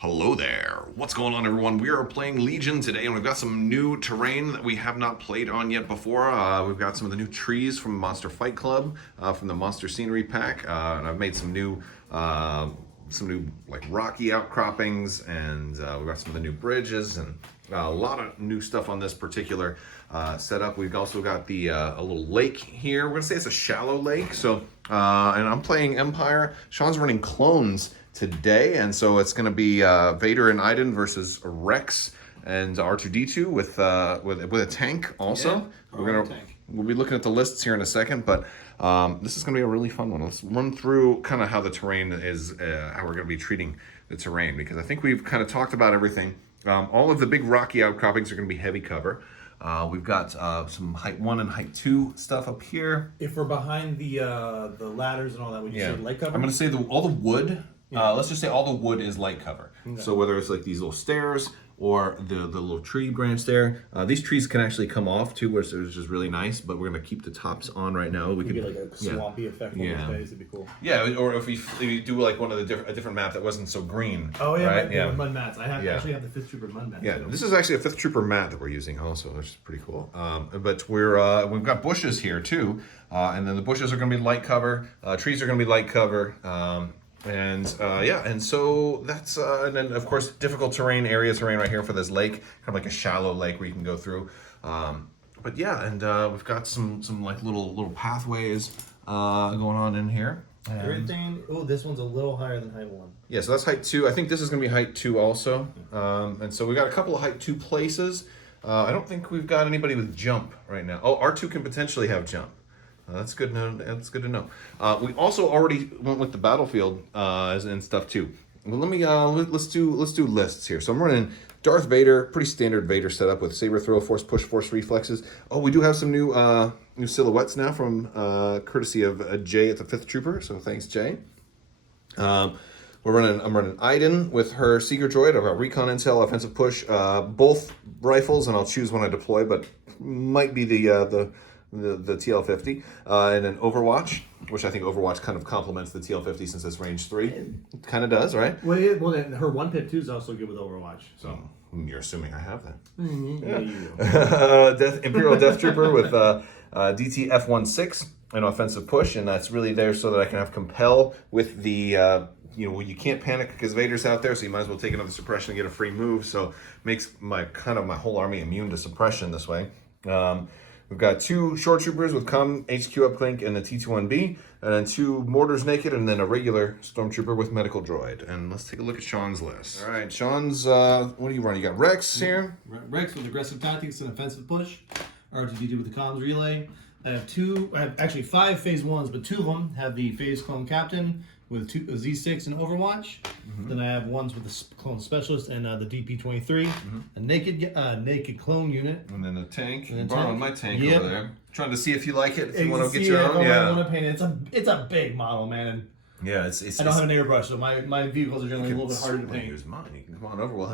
Hello there. What's going on, everyone? We are playing Legion today, and we've got some new terrain that we have not played on yet before. We've got some of the new trees from Monster Fight Club, from the Monster Scenery Pack, and I've made some new like rocky outcroppings, and we've got some of the new bridges and a lot of new stuff on this particular setup. We've also got the a little lake here. We're gonna say it's a shallow lake. So, and I'm playing Empire. Sean's running clones today, and so it's going to be Vader and Iden versus Rex and R2D2 with a tank also. Yeah, We'll be looking at the lists here in a second, but this is going to be a really fun one. Let's run through kind of how the terrain is, how we're going to be treating the terrain, because I think we've kind of talked about everything. All of the big rocky outcroppings are going to be heavy cover. We've got some height 1 and height 2 stuff up here. If we're behind the ladders and all that, would you say light cover? I'm going to say all the wood. Let's just say all the wood is light cover. Okay. So whether it's like these little stairs or the little tree branch there, these trees can actually come off too, which is just really nice. But we're gonna keep the tops on right now. We could get like a swampy effect on the space. It'd be cool. Yeah, or if we do like one of the a different map that wasn't so green. Oh yeah, right? yeah, mud mats. I actually have the 5th Trooper mud mat. Yeah, too. this is actually a 5th Trooper mat that we're using also, which is pretty cool. But we've got bushes here too, and then the bushes are gonna be light cover. Trees are gonna be light cover. And so that's and then of course difficult terrain right here for this lake, kind of like a shallow lake where you can go through. But yeah, and we've got some like little pathways going on in here. Everything. Oh, this one's a little higher than height 1. Yeah, so that's height 2. I think this is going to be height 2 also. And so we got a couple of height 2 places. I don't think we've got anybody with jump right now. Oh, R2 can potentially have jump. That's good. That's good to know. We also already went with the battlefield and stuff too. Well, let's do lists here. So I'm running Darth Vader, pretty standard Vader setup with saber throw, force push, force reflexes. Oh, we do have some new silhouettes now from courtesy of Jay at the 5th Trooper. So thanks, Jay. I'm running Iden with her Seeker Droid. I've got Recon Intel, Offensive Push, both rifles, and I'll choose when I deploy, but might be the TL50, and then Overwatch, which I think Overwatch kind of complements the TL50 since it's range 3. It kind of does, right? Well, then her 1 pip 2 is also good with Overwatch. So you're assuming I have that. Yeah. Imperial Death Trooper with DT F16 and Offensive Push, and that's really there so that I can have Compel with the you can't panic because Vader's out there, so you might as well take another suppression and get a free move. So makes my whole army immune to suppression this way. We've got 2 short troopers with HQ uplink and the T21B, and then 2 mortars naked, and then a regular stormtrooper with medical droid. And let's take a look at Sean's list. All right, Sean's, what do you run? You got Rex here? Rex with aggressive tactics and offensive push. R2D2 with the comms relay. I have actually 5 phase 1s, but 2 of them have the phase clone captain with Z6 and Overwatch. Then I have ones with the clone specialist and the DP23, a naked clone unit, and then the tank. And Borrowing my tank over there. Trying to see if you like it. If you want to get your your own, I want to paint it. It's a big model, man. Yeah, it's. I don't have an airbrush, so my vehicles are generally a little bit harder to paint. Here's mine. You can come on over. We'll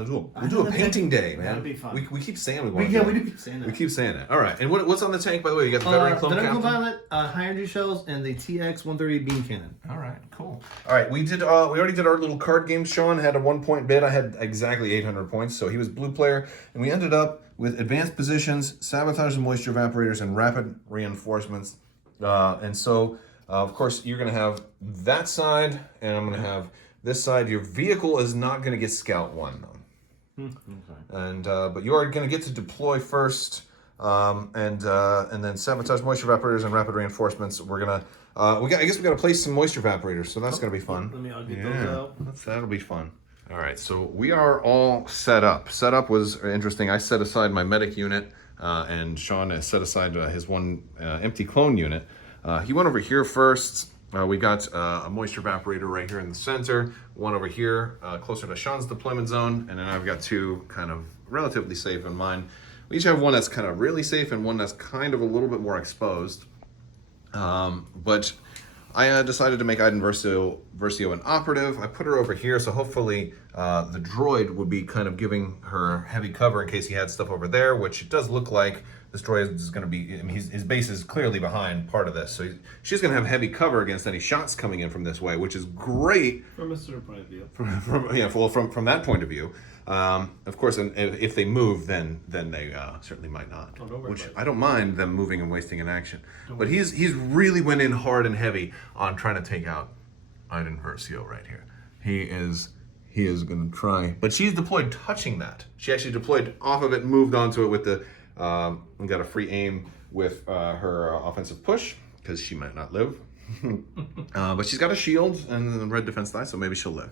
do a painting day, man. That'd be fun. We keep saying we want to. Yeah, we do keep saying that. We keep saying that. All right. And what's on the tank, by the way? You got the veteran clone captain. Pilot, high energy shells, and the TX-130 beam cannon. All right, cool. All right, we already did our little card game. Sean had a 1-point bid. I had exactly 800 points, so he was blue player, and we ended up with advanced positions, sabotage and moisture evaporators, and rapid reinforcements. And so. Of course, you're going to have that side, and I'm going to have this side. Your vehicle is not going to get Scout 1, though. Okay. And but you are going to get to deploy first, and then sabotage moisture evaporators and rapid reinforcements. We're gonna I guess we got to place some moisture evaporators, so that's going to be fun. I'll get those out. That'll be fun. All right, so we are all set up. Setup was interesting. I set aside my medic unit, and Sean has set aside his one empty clone unit. He went over here first. We got a moisture evaporator right here in the center, one over here closer to Sean's deployment zone, and then I've got 2 kind of relatively safe in mine. We each have one that's kind of really safe and one that's kind of a little bit more exposed. But I decided to make Iden Versio an operative. I put her over here, so hopefully The droid would be kind of giving her heavy cover in case he had stuff over there, which it does look like this droid is going to be. I mean, his base is clearly behind part of this, so she's going to have heavy cover against any shots coming in from this way, which is great From a certain point of view. From that point of view. Of course, and if they move, then they certainly might not. Oh, don't worry Which about it. I don't mind them moving and wasting an action. But he's really went in hard and heavy on trying to take out Iden Versio right here. He is going to try, but she's deployed touching that. She actually deployed off of it, moved onto it with the and got a free aim with her offensive push because she might not live. But she's got a shield and the red defense die, so maybe she'll live.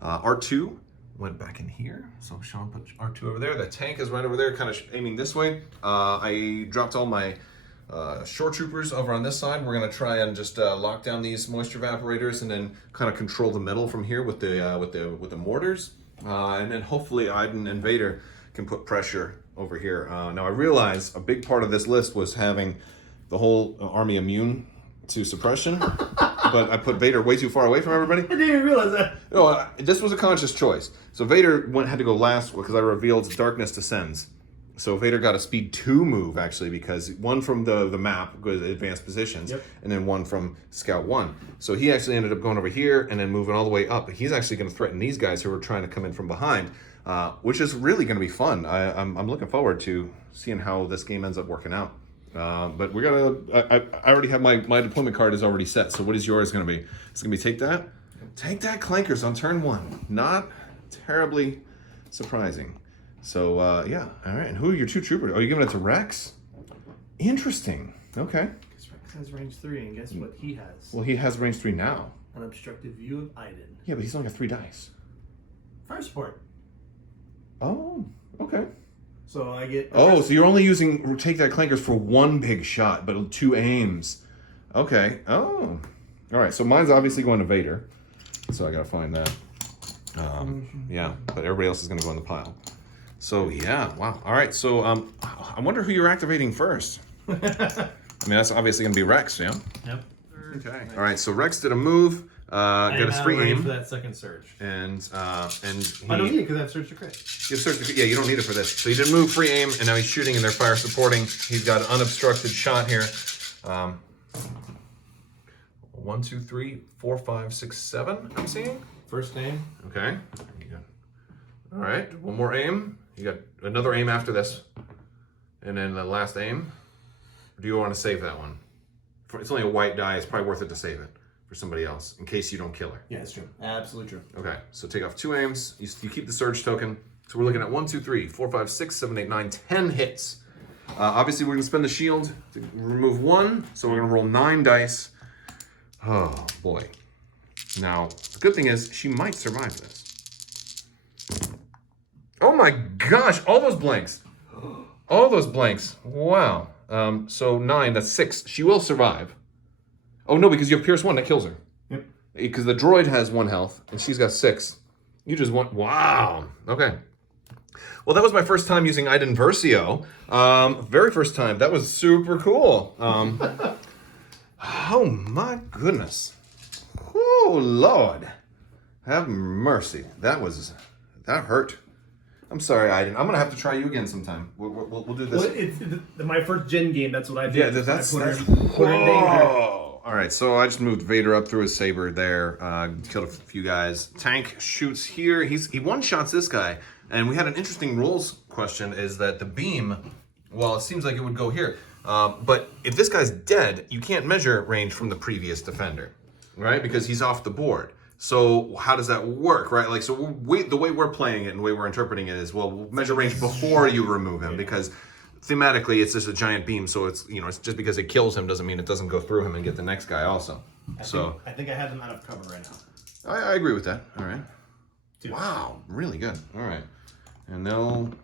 R2 went back in here, so Sean put R2 over there. The tank is right over there, kind of aiming this way. I dropped all my shore troopers over on this side. We're gonna try and just lock down these moisture evaporators and then kind of control the middle from here with the mortars, and then hopefully Iden and Vader can put pressure over here. Now I realize a big part of this list was having the whole army immune to suppression, but I put Vader way too far away from everybody. I didn't even realize that. No, this was a conscious choice. So Vader had to go last because I revealed darkness descends. So Vader got a speed 2 move actually, because one from the map goes advanced positions, Yep. and then one from Scout 1. So he actually ended up going over here and then moving all the way up. He's actually going to threaten these guys who are trying to come in from behind, which is really going to be fun. I'm looking forward to seeing how this game ends up working out. But we're gonna. I already have my deployment card is already set. So what is yours going to be? It's going to be take that clankers on turn 1. Not terribly surprising. So yeah, all right. And who are your 2 troopers? Oh, you're giving it to Rex? Interesting. Okay. Because Rex has range 3, and guess what he has? Well, he has range 3 now. An obstructive view of Iden. Yeah, but he's only got 3 dice. Fire support. Oh, okay. So I get. Oh, so you're only using take that clankers for 1 big shot, but 2 aims. Okay. Oh. All right. So mine's obviously going to Vader. So I gotta find that. Yeah, but everybody else is gonna go in the pile. So yeah, wow. All right. So I wonder who you're activating first. I mean, that's obviously gonna be Rex, yeah. Yep. Okay. All right. So Rex did a move. Got a free ready aim. for that second surge. And he, I don't need it because I have search to crit. yeah, you don't need it for this. So he did move, free aim, and now he's shooting and they're fire supporting. He's got an unobstructed shot here. 1, 2, 3, 4, 5, 6, 7. I'm seeing. First aim. Okay. All right. One more aim. You got another aim after this, and then the last aim. Or do you want to save that one? It's only a white die. It's probably worth it to save it for somebody else in case you don't kill her. Yeah, it's true. Absolutely true. Okay, so take off 2 aims. You keep the surge token. So we're looking at 1, 2, 3, 4, 5, 6, 7, 8, 9, 10 hits. Obviously, we're going to spend the shield to remove 1. So we're going to roll 9 dice. Oh, boy. Now, the good thing is she might survive this. Oh my gosh, all those blanks. All those blanks. Wow. So 9, that's 6. She will survive. Oh no, because you have Pierce 1, that kills her. Yep. Because the droid has 1 health, and she's got 6. You just want, wow. Okay. Well, that was my first time using Iden Versio. Very first time. That was super cool. Oh my goodness. Oh Lord. Have mercy. That hurt. I'm sorry, Iden. I'm gonna have to try you again sometime. We'll do this. Well, it's my first gen game. That's what I did. Yeah, that's put her in danger. All right, so I just moved Vader up through his saber there, killed a few guys. Tank shoots here. He one-shots this guy, and we had an interesting rules question, is that the beam, well, it seems like it would go here, but if this guy's dead, you can't measure range from the previous defender, right? Because he's off the board. So how does that work, right? Like, so the way we're playing it and the way we're interpreting it is, well, we'll measure range before you remove him, because thematically it's just a giant beam. So it's, it's just because it kills him doesn't mean it doesn't go through him and get the next guy also. I think I have them out of cover right now. I agree with that. All right. 2. Wow, really good. All right. And they'll,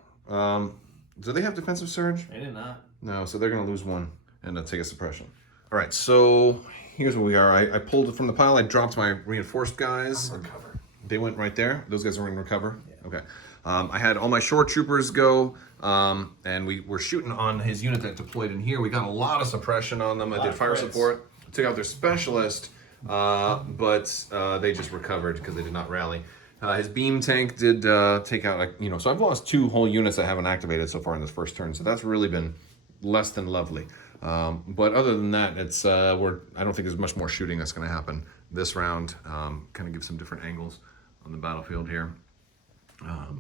do they have defensive surge? They did not. No, so they're going to lose 1 and take a suppression. All right, so here's where we are. I pulled it from the pile. I dropped my reinforced guys. Recover. They went right there. Those guys are in recover. Yeah. Okay. I had all my shore troopers go, and we were shooting on his unit that deployed in here. We got a lot of suppression on them. I did fire support, took out their specialist, but they just recovered because they did not rally. His beam tank did take out, like, you know, so I've lost 2 whole units I haven't activated so far in this first turn, so that's really been less than lovely. But other than that, it's I don't think there's much more shooting that's going to happen this round. Kind of give some different angles on the battlefield here.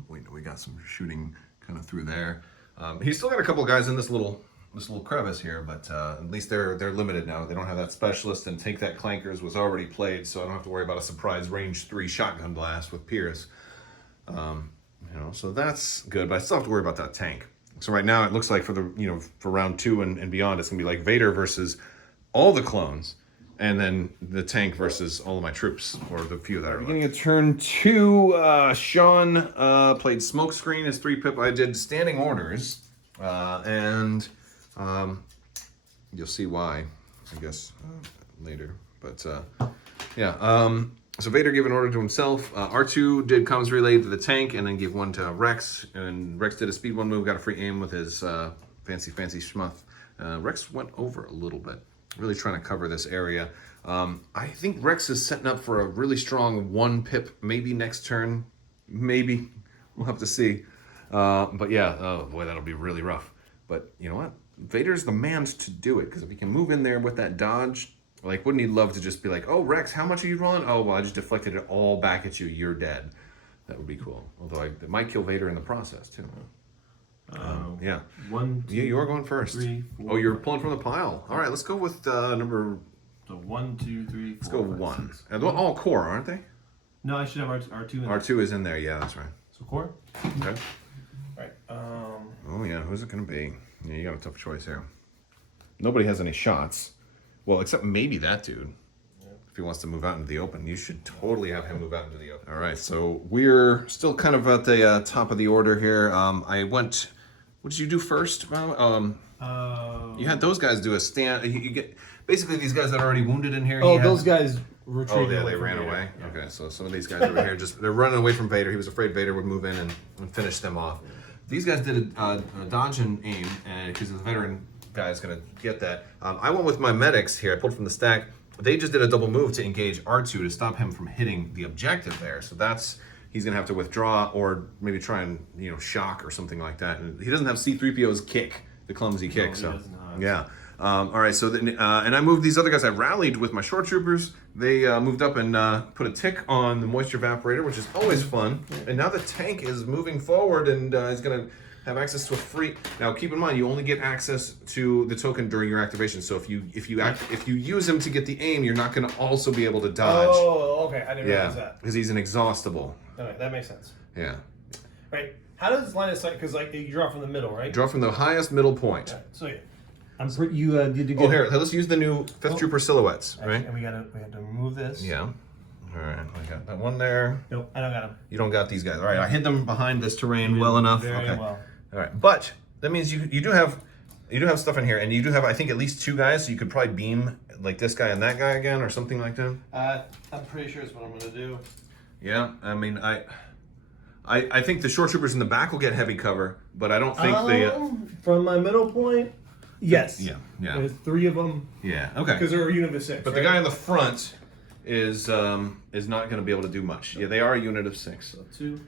We got some shooting kind of through there. He's still got a couple of guys in this little crevice here, but at least they're limited now. They don't have that specialist, and Take That Clankers was already played, so I don't have to worry about a surprise range 3 shotgun blast with Pierce. You know, so that's good, but I still have to worry about that tank. So right now it looks like for round 2 and beyond, it's gonna be like Vader versus all the clones, and then the tank versus all of my troops, or the few that are beginning of turn 2. Sean played Smokescreen as 3-pip. I did Standing Orders, and you'll see why, I guess, later. But yeah, so Vader gave an order to himself. R2 did comms relay to the tank, and then gave one to Rex. And Rex did a speed 1 move, got a free aim with his fancy schmuff. Rex went over a little bit, really trying to cover this area. I think Rex is setting up for a really strong 1-pip, maybe next turn. Maybe. We'll have to see. But yeah, oh boy, that'll be really rough. But you know what? Vader's the man to do it, because if he can move in there with that dodge, like, wouldn't he love to just be like, oh, Rex, how much are you rolling? Oh, well, I just deflected it all back at you. You're dead. That would be cool. Although it might kill Vader in the process, too. Yeah. 1, 2, You're going first. 3, 4. Oh, you're pulling from the pile. All right, let's go with number... So 1, 2, 3, 4. Let's go 5, 1. 6. And they're all core, aren't they? No, I should have R2 in there. R2 is in there. Yeah, that's right. So core? Okay. Alright. Oh, yeah. Who's it going to be? Yeah, you got a tough choice here. Nobody has any shots. Well, except maybe that dude. If he wants to move out into the open, you should totally have him move out into the open. All right, so we're still kind of at the top of the order here. I went... What did you do first, Ron? You had those guys do a stand... You get... Basically, these guys that are already wounded in here... Oh, those guys retreated. Oh, yeah, away they from ran Vader. away? Yeah. Okay, so some of these guys over here, they're running away from Vader. He was afraid Vader would move in and finish them off. These guys did a dodge and aim, and because the veteran guy is going to get that. I went with my medics here. I pulled from the stack. They just did a double move to engage R2 to stop him from hitting the objective there. So that's... He's going to have to withdraw or maybe try and, you know, shock or something like that. And he doesn't have C-3PO's kick, the clumsy kick. he So does not. yeah. All right, so then, and I moved these other guys. I rallied with my short troopers. They moved up and put a tick on the moisture evaporator, which is always fun. And now the tank is moving forward and is going to have access to a free... Now, keep in mind, you only get access to the token during your activation. So if you use him to get the aim, you're not going to also be able to dodge. Oh, okay. I didn't realize Yeah, that. because he's inexhaustible. All right, that makes sense. Yeah. Right. How does line of sight? Because like you draw from the middle, right? Draw from the highest middle point. Right, so yeah, I'm pretty. You did good. Oh, here, let's use the new 5th Trooper silhouettes, right? And we have to remove this. Yeah. All right, I got that one there. Nope, I don't got him. You don't got these guys. All right, I hid them behind this terrain well enough. Very Okay. well. All right, but that means you do have stuff in here, and you do have, I think, at least 2 guys. So you could probably beam like this guy and that guy again, or something like that. I'm pretty sure it's what I'm gonna do. Yeah, I mean, I think the short troopers in the back will get heavy cover, but I don't think from my middle point. Yes. Yeah. There's 3 of them Yeah. Okay. because they're a unit of 6. But the guy in the front is not going to be able to do much. Yeah, they are a unit of 6. So 2.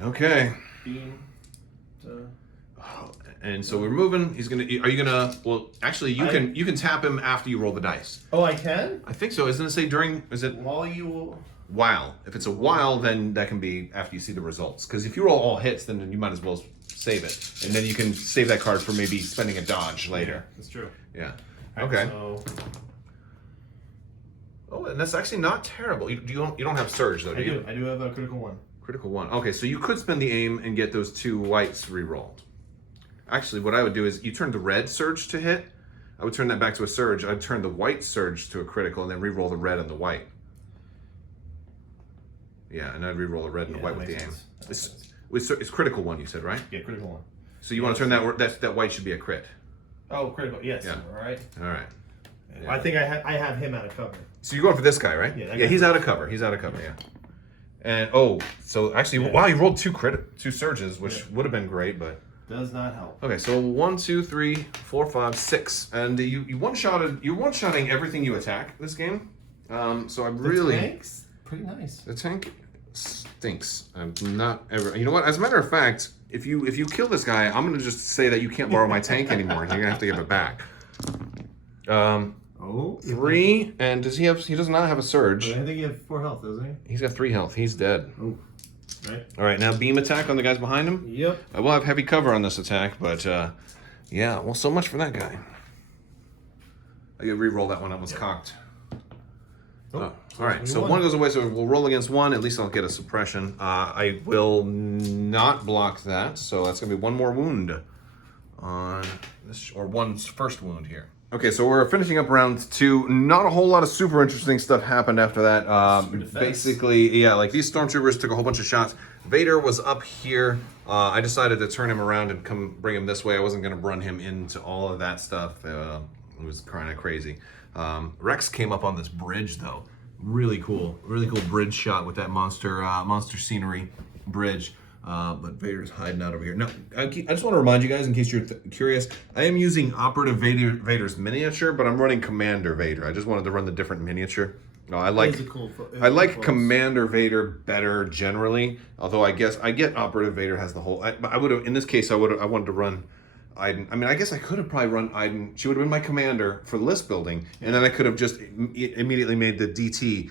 Okay. Beam. And so we're moving. He's gonna. Are you gonna? Well, actually, you can tap him after you roll the dice. Oh, I can. I think so. Isn't it say during? Is it While you. while? If it's a while, then that can be after you see the results. Because if you roll all hits, then you might as well save it, and then you can save that card for maybe spending a dodge later. That's true. Yeah. All right, Okay. So Oh, and that's actually not terrible. You don't have surge though, do you? I do have a critical 1. Critical 1. Okay, so you could spend the aim and get those 2 whites re-rolled. Actually, what I would do is you turn the red surge to hit. I would turn that back to a surge. I'd turn the white surge to a critical and then re-roll the red and the white. Yeah, and I'd re-roll the red and the white with the aim. It's critical 1, you said, right? Yeah, critical 1. So you want to turn that white should be a crit. Oh, critical. Yes. Yeah. All right. All right. I think I have him out of cover. So you're going for this guy, right? Yeah, that Yeah, guy. he's out of cover. He's out of cover, yeah. And so actually, wow, you rolled 2 surges, which would have been great, but Does not help. okay. So 1, 2, 3, 4, 5, 6, and you're one-shotting everything you attack this game. So I'm really Tank's pretty nice. the tank. stinks. I'm not ever. You know what? As a matter of fact, if you kill this guy, I'm gonna just say that you can't borrow my tank anymore. You're gonna have to give it back. Oh. 3, and does he have? He does not have a surge. I think he has 4 health, doesn't he? He's got 3 health. He's dead. Oh. Right. All right, now beam attack on the guys behind him. Yep. I will have heavy cover on this attack, but yeah. Well, so much for that guy. I gotta re-roll that one. That one's cocked. Oh, all right, so 1 goes away, so we'll roll against 1. At least I'll get a suppression. I will not block that, so that's gonna be 1 more wound on this, or 1's first wound here. Okay, so we're finishing up round 2. Not a whole lot of super interesting stuff happened after that. Basically, yeah, like these stormtroopers took a whole bunch of shots. Vader was up here. I decided to turn him around and come bring him this way. I wasn't gonna run him into all of that stuff. It was kind of crazy. Rex came up on this bridge though. Really cool bridge shot with that monster scenery bridge. But Vader's hiding out over here. Now, I just want to remind you guys, in case you're curious, I am using Operative Vader's miniature, but I'm running Commander Vader. I just wanted to run the different miniature. I like Commander Vader better generally. Although I guess I get Operative Vader has the whole. I would have in this case I wanted to run Iden. I mean, I guess I could have probably run Iden. She would have been my commander for the list building, and then I could have just immediately made the DT,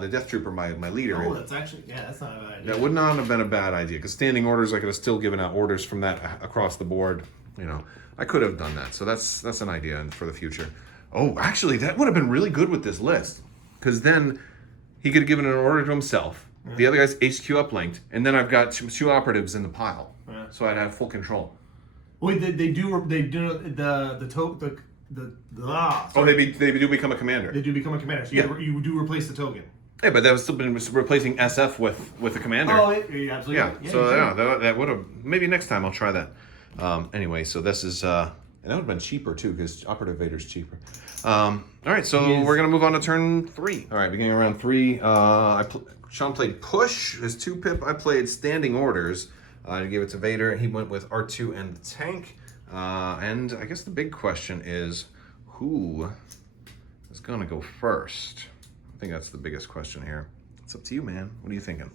the Death Trooper, my leader. Oh, that's actually, yeah, that's not a bad idea. That would not have been a bad idea, because standing orders, I could have still given out orders from that across the board. You know, I could have done that. So that's an idea for the future. Oh, actually, that would have been really good with this list, because then he could have given an order to himself. The other guy's HQ uplinked, and then I've got two operatives in the pile, so I'd have full control. Wait, they do they do They do become a commander. They do become a commander. So you do replace the token. Yeah, but that was still been replacing SF with the commander. Oh, yeah, absolutely. Yeah, so yeah, that would have, maybe next time I'll try that. Anyway, so this is, and that would have been cheaper too, because Operative Vader's cheaper. All right, so we're going to move on to turn 3. All right, beginning of round 3, Sean played Push, his 2-pip. I played Standing Orders. I gave it to Vader. He went with R2 and the tank. And I guess the big question is, who is going to go first? I think that's the biggest question here. It's up to you, man. What are you thinking?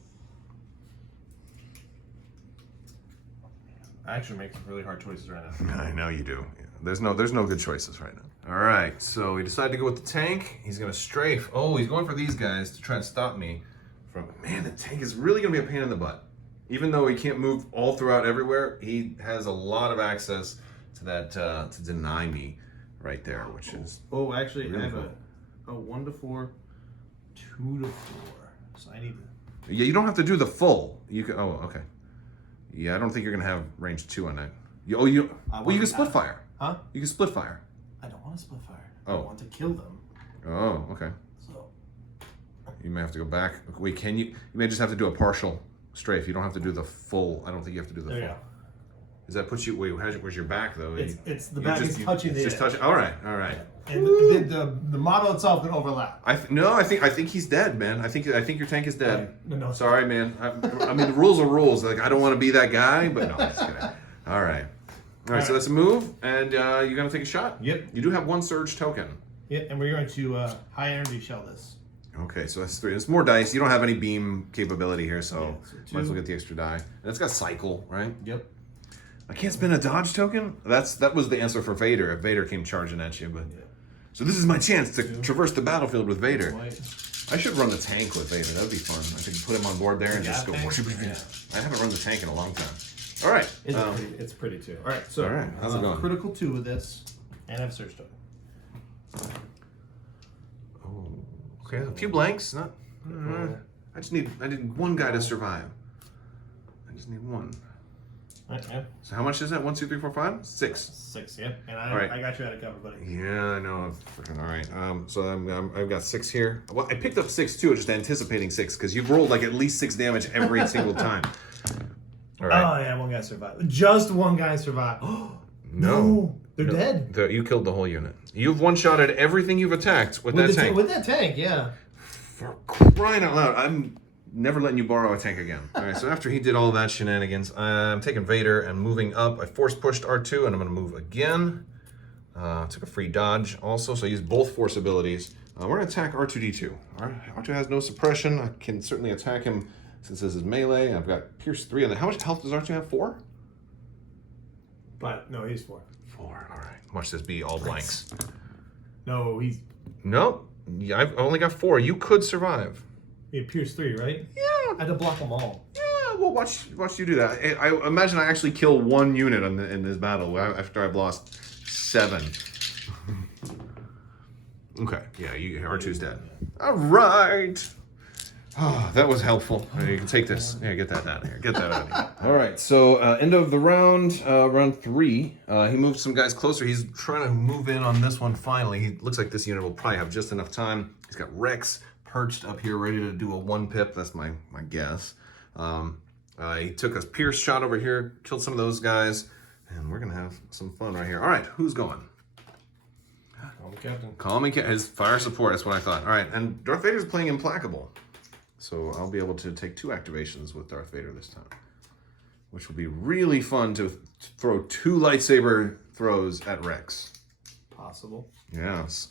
I actually make some really hard choices right now. I know you do. There's no good choices right now. All right, so we decided to go with the tank. He's going to strafe. Oh, he's going for these guys to try and stop me from... Man, the tank is really going to be a pain in the butt. Even though he can't move all throughout everywhere, he has a lot of access to that to deny me right there, which is... Oh, actually, really I have cool. a 1 to 4, 2 to 4. So I need to... Yeah, you don't have to do the full. You can... Oh, okay. Yeah, I don't think you're going to have range 2 on that. Well, you can split fire. Huh? You can split fire. I don't want to split fire. Oh. I want to kill them. Oh, okay. So... You may have to go back. Wait, can you? You may just have to do a partial strafe. You don't have to do the full. I don't think you have to do the There full. you go. Does that put you? Wait, where's your back though? It's the back is touching the Just edge. touching. All right. And the model itself can overlap. I think he's dead, man. I think your tank is dead. No. Sorry, man. I mean, the rules are rules. Like, I don't want to be that guy, but no, I'm just kidding. All right. So that's a move, and you're gonna take a shot. Yep. You do have 1 surge token. Yep, and we're going to high energy shell this. Okay, so that's 3. It's more dice. You don't have any beam capability here, so so might as well get the extra die. And it's got cycle, right? Yep. I can't spend a dodge token? That was the answer for Vader if Vader came charging at you. But so this is my chance to traverse the battlefield with Vader. I should run the tank with Vader. That would be fun. I could put him on board there and just go. I haven't run the tank in a long time. All right. It's pretty too. All right. So all right. How's it going? Critical 2 with this, and I have surge token. Oh, okay. A few blanks. Not. I need 1 guy to survive. I just need 1. Yeah. So how much is that? 1, 2, 3, 4, 5? 6. 6, yeah. And right. I got you out of cover, buddy. Yeah, I know. Freaking all right. So I've got 6 here. Well, I picked up 6 too, just anticipating 6 because you've rolled like at least 6 damage every single time. All right. Oh yeah, 1 guy survived. Just 1 guy survived. No, they're dead. You killed the whole unit. You've one-shotted everything you've attacked with that tank. With that tank, yeah. For crying out loud, I'm never letting you borrow a tank again. All right, so after he did all that shenanigans, I'm taking Vader and moving up. I force pushed R2, and I'm going to move again. Took a free dodge also, so I used both force abilities. We're going to attack R2-D2. R2 has no suppression. I can certainly attack him since this is melee, I've got Pierce 3 on the. How much health does R2 have? 4? But no, he's 4. 4. All right. Watch this be all blanks. No, he's Nope. Yeah, I've only got 4. You could survive. he had Pierce 3, right? Yeah. I had to block them all. Yeah. Well, watch you do that. I imagine I actually kill 1 unit in this battle after I've lost 7. Okay. Yeah. R2's dead. All right. Oh, that was helpful. You can take this. Yeah, get that out of here. Get that out of here. All right, so end of the round, round 3. He moved some guys closer. He's trying to move in on this one finally. He looks like this unit will probably have just enough time. He's got Rex perched up here ready to do a 1-pip. That's my guess. He took a Pierce shot over here, killed some of those guys, and we're going to have some fun right here. All right, who's going? Call me Captain. Call me his fire support. That's what I thought. All right, and Darth Vader's playing Implacable. So I'll be able to take 2 activations with Darth Vader this time, which will be really fun to throw 2 lightsaber throws at Rex. Possible. Yes.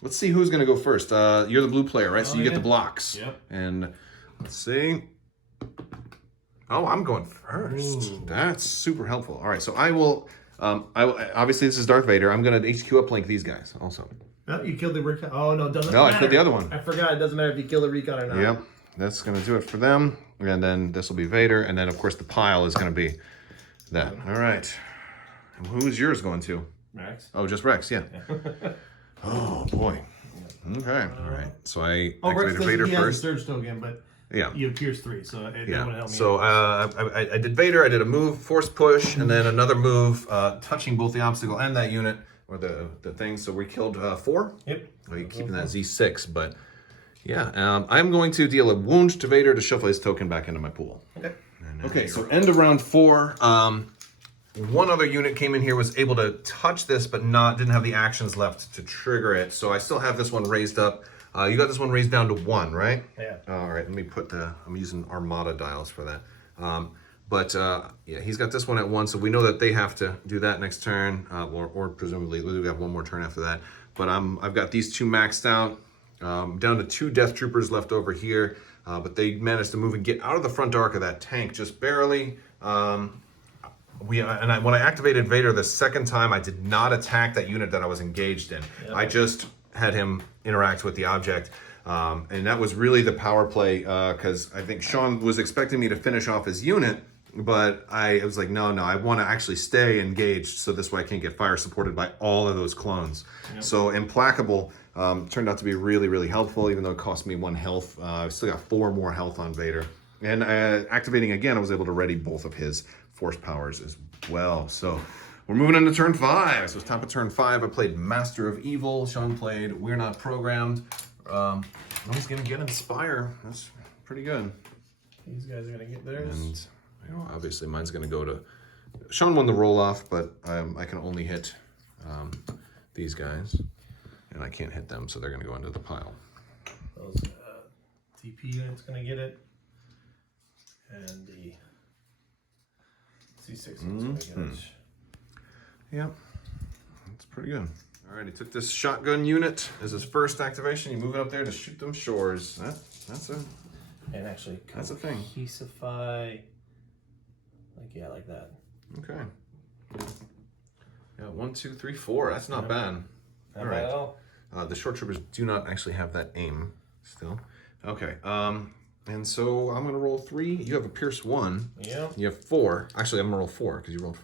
Let's see who's going to go first. You're the blue player, right? So you get yeah. the blocks. Yep. And let's see. Oh, I'm going first. Ooh. That's super helpful. All right, so I will obviously this is Darth Vader. I'm going to HQ uplink these guys also. Oh, you killed the recon. Oh no, it doesn't No, matter. I killed the other one. I forgot. It doesn't matter if you kill the recon or not. Yep, that's going to do it for them. And then this will be Vader. And then, of course, the pile is going to be that. All right. And who's yours going to? Max. Oh, just Rex, yeah. Oh, boy. Okay. All right. So I activated Vader he first. Has a surge token, but Yeah. you have Pierce 3, so it Yeah. would help me. So I did Vader. I did a move, force push, and then another move, touching both the obstacle and that unit, or the thing. So we killed 4. Yep. Oh, you're keeping that Z6, but yeah. I'm going to deal a wound to Vader to shuffle his token back into my pool. Okay. Okay, so end of round 4. One other unit came in here, was able to touch this, but didn't have the actions left to trigger it. So I still have this one raised up. You got this one raised down to 1, right? Yeah. All right, let me put I'm using Armada dials for that. Yeah, he's got this one at 1, so we know that they have to do that next turn, or presumably we have 1 more turn after that. But I've got these 2 maxed out, down to 2 Death Troopers left over here, but they managed to move and get out of the front arc of that tank just barely. When I activated Vader the second time, I did not attack that unit that I was engaged in. Yep. I just had him interact with the object. And that was really the power play, because I think Sean was expecting me to finish off his unit, but I was like, no, I want to actually stay engaged, so this way I can get fire supported by all of those clones. Yep. So Implacable turned out to be really, really helpful, even though it cost me 1 health. I still got 4 more health on Vader. And activating again, I was able to ready both of his force powers as well. So we're moving into turn 5. So it's top of turn 5. I played Master of Evil. Sean played We're Not Programmed. He's gonna get Inspire. That's pretty good. These guys are gonna get theirs. And obviously mine's gonna go to Sean. Won the roll off, but I can only hit these guys, and I can't hit them, so they're gonna go into the pile. Those TP unit's gonna get it, and the C6 unit's gonna get it. Yep, that's pretty good. All right, he took this shotgun unit as his first activation. You move it up there to shoot them shores. That's And actually, that's a thing. Cohesify, like that. Okay. Yeah, 1, 2, 3, 4. That's not bad. Not bad at all. The short troopers do not actually have that aim still. Okay. And so I'm gonna roll 3. You have a Pierce 1. Yeah. You have 4. Actually, I'm gonna roll 4 because you rolled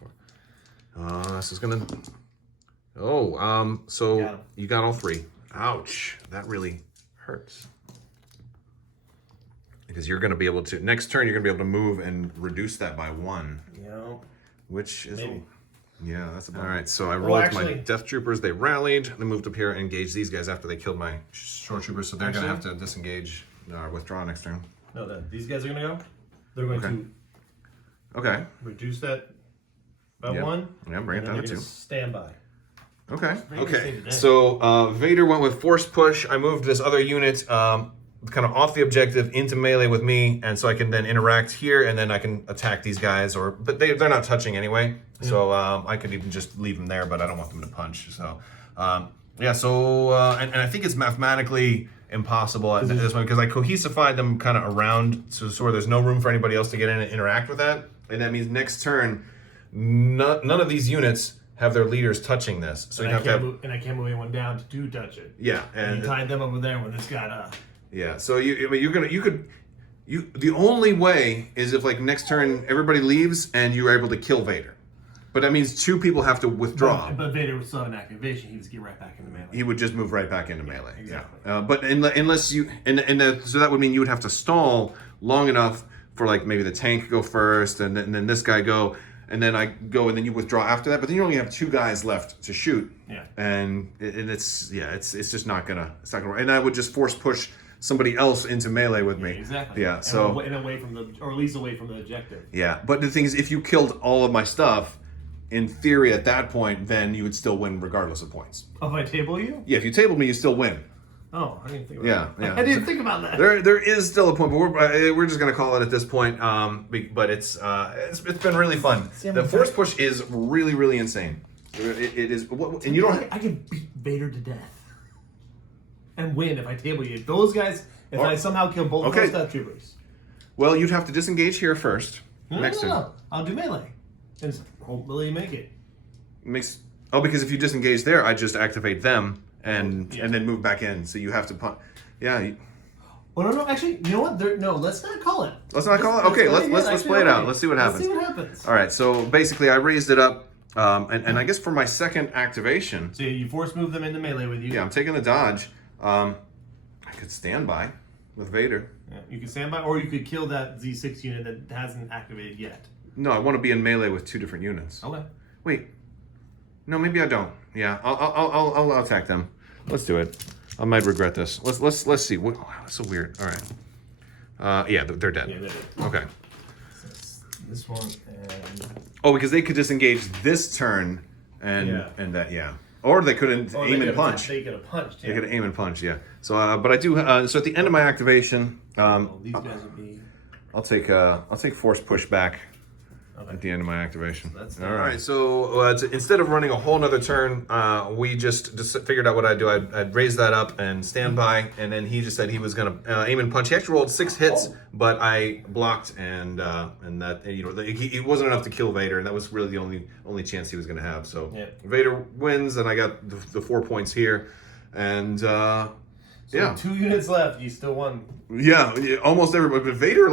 4. This is gonna. Oh, so you got all 3. Ouch, that really hurts. Because you're gonna be able to, next turn, you're gonna be able to move and reduce that by 1. Yeah. Which is, Maybe. Yeah, that's about, all right. So I rolled my Death Troopers, they rallied, they moved up here and engaged these guys after they killed my short troopers, so they're gonna have to disengage or withdraw next turn. No, these guys are gonna go. They're going to reduce that by 1. Yeah, bring it down to 2. Stand by. Okay. So Vader went with force push. I moved this other unit kind of off the objective into melee with me, and so I can then interact here, and then I can attack these guys. But they're not touching anyway, so I could even just leave them there. But I don't want them to punch. So yeah. So and I think it's mathematically impossible at this point because I cohesified them kind of around so there's no room for anybody else to get in and interact with that. And that means next turn, none of these units have their leaders touching this. So you have to have... And I can't move anyone down to touch it. Yeah. And you tied them over there when this got up. Yeah, so the only way is if like next turn everybody leaves and you're able to kill Vader. But that means 2 people have to withdraw. But Vader would still have an activation. He would just get right back into melee. He would just move right back into melee. Exactly. Yeah. But unless you so that would mean you would have to stall long enough for like maybe the tank go first and then this guy go and then I go and then you withdraw after that. But then you only have 2 guys left to shoot. Yeah. And it's just not gonna work. And I would just force push somebody else into melee with me. Exactly. Yeah. And So away from or at least away from the objective. yeah. But the thing is, if you killed all of my stuff, in theory, at that point, then you would still win regardless of points. Oh, if I table you? Yeah, if you tabled me, you still win. Oh, I didn't think about that. Yeah. I didn't think about that. There is still a point, but we're just gonna call it at this point. But it's been really fun. The force push is really, really insane. It is, and you don't. I can beat Vader to death and win if I table you. Those guys, if I somehow kill both of those Death Troopers. Well, you'd have to disengage here first. Next turn. No. I'll do melee. And hopefully make it. Because if you disengage there, I just activate them and then move back in. So you have to punch. Yeah. Well, no. Actually, you know what? No, let's not call it. Let's not call it. Okay, let's play it out. Let's see what happens. Let's see what happens. All right. So basically, I raised it up, and I guess for my second activation. So you force move them into melee with you. Yeah, I'm taking the dodge. I could stand by with Vader. Yeah, you can stand by, or you could kill that Z6 unit that hasn't activated yet. No, I want to be in melee with 2 different units. Okay. Wait. No, maybe I don't. Yeah, I'll attack them. Let's do it. I might regret this. Let's see. Wow, that's so weird. All right. Yeah, they're dead. Yeah, they're dead. Okay. This one and. Oh, because they could disengage this turn and that. Yeah. Or they could aim and punch. They could have punched. Yeah. They could aim and punch. Yeah. So, but I do. So at the end of my activation, these guys would be. I'll take force push back. Okay. At the end of my activation. That's all right. So instead of running a whole nother turn, we just figured out what I'd do. I'd raise that up and stand by, and then he just said he was going to aim and punch. He actually rolled 6 hits, but I blocked, and that it wasn't enough to kill Vader, and that was really the only chance he was going to have. So Vader wins, and I got the 4 points here, and. So 2 units left. You still won. Yeah, almost everybody. But Vader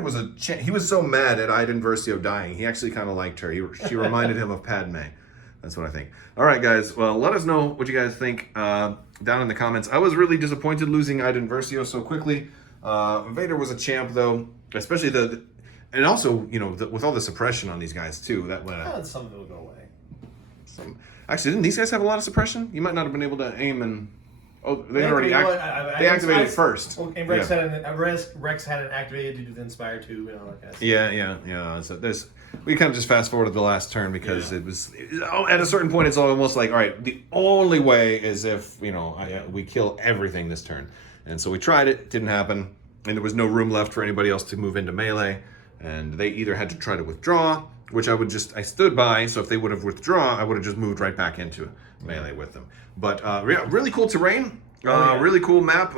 was he was so mad at Iden Versio dying. He actually kind of liked her. She reminded him of Padme. That's what I think. All right, guys. Well, let us know what you guys think down in the comments. I was really disappointed losing Iden Versio so quickly. Vader was a champ, though, especially and also with all the suppression on these guys too. That went. Some of it will go away. Actually, didn't these guys have a lot of suppression? You might not have been able to aim and. Oh, they already they activated first. And Rex had it activated due to the Inspire 2 and all that kind of stuff. Yeah. So we kind of just fast forwarded the last turn because it was at a certain point. It's almost like, all right, the only way is if we kill everything this turn, and so we tried it. Didn't happen, and there was no room left for anybody else to move into melee, and they either had to try to withdraw, which I stood by. So if they would have withdrawn, I would have just moved right back into melee with them. But really cool terrain, really cool map,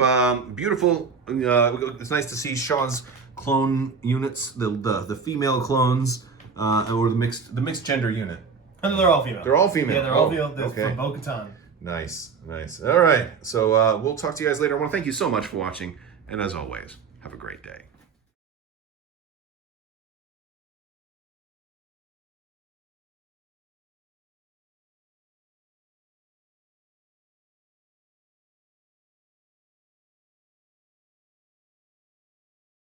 beautiful. It's nice to see Shaw's clone units, the female clones, or the mixed gender unit. And they're all female. They're all female. Yeah, they're all female. From Bo-Katan. Nice. All right. So we'll talk to you guys later. I want to thank you so much for watching, and as always, have a great day.